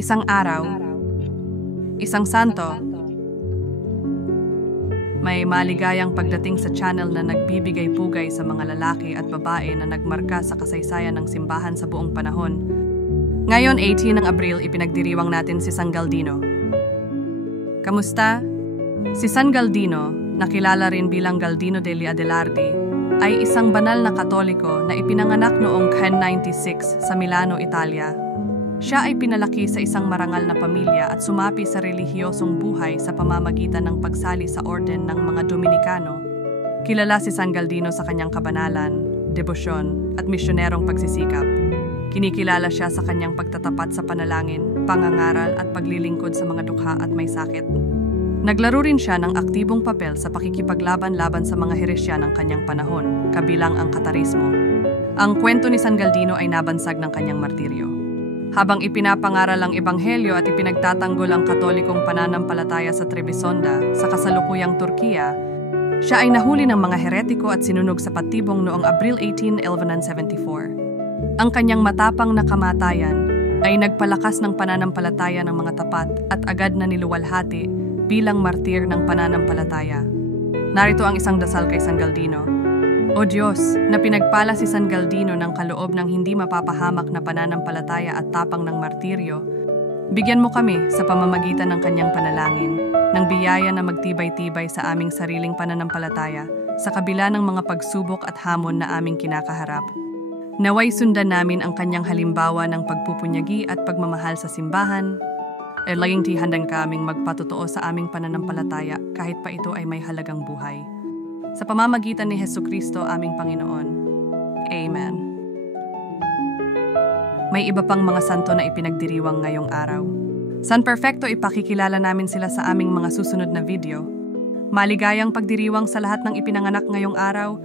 Isang araw, isang santo, may maligayang pagdating sa channel na nagbibigay pugay sa mga lalaki at babae na nagmarka sa kasaysayan ng simbahan sa buong panahon. Ngayon, 18 ng Abril, ipinagdiriwang natin si San Galdino. Kamusta? Si San Galdino, nakilala rin bilang Galdino degli Adelardi, ay isang banal na Katoliko na ipinanganak noong 1096 sa Milano, Italia. Siya ay pinalaki sa isang marangal na pamilya at sumapi sa relihiyosong buhay sa pamamagitan ng pagsali sa orden ng mga Dominikano. Kilala si San Galdino sa kanyang kabanalan, debosyon at misyonerong pagsisikap. Kinikilala siya sa kanyang pagtatapat sa panalangin, pangangaral at paglilingkod sa mga dukha at may sakit. Naglaro rin siya ng aktibong papel sa pakikipaglaban-laban sa mga heresya ng kanyang panahon, kabilang ang Katarismo. Ang kwento ni San Galdino ay nabansag ng kanyang martiryo. Habang ipinapangaral ang ebanghelyo at ipinagtatanggol ang katolikong pananampalataya sa Trebisonda sa kasalukuyang Turkiya, siya ay nahuli ng mga heretiko at sinunog sa patibong noong Abril 18, 1174. Ang kanyang matapang na kamatayan ay nagpalakas ng pananampalataya ng mga tapat at agad na niluwalhati bilang martir ng pananampalataya. Narito ang isang dasal kay San Galdino. O Diyos, na pinagpala si San Galdino ng kaloob ng hindi mapapahamak na pananampalataya at tapang ng martiryo, bigyan mo kami sa pamamagitan ng kanyang panalangin, ng biyaya na magtibay-tibay sa aming sariling pananampalataya, sa kabila ng mga pagsubok at hamon na aming kinakaharap. Naway sundan namin ang kanyang halimbawa ng pagpupunyagi at pagmamahal sa simbahan, ay laging tihandang kaming magpatotoo sa aming pananampalataya kahit pa ito ay may halagang buhay. Sa pamamagitan ni Hesukristo aming Panginoon. Amen. May iba pang mga santo na ipinagdiriwang ngayong araw. San Perfecto, ipakikilala namin sila sa aming mga susunod na video. Maligayang pagdiriwang sa lahat ng ipinanganak ngayong araw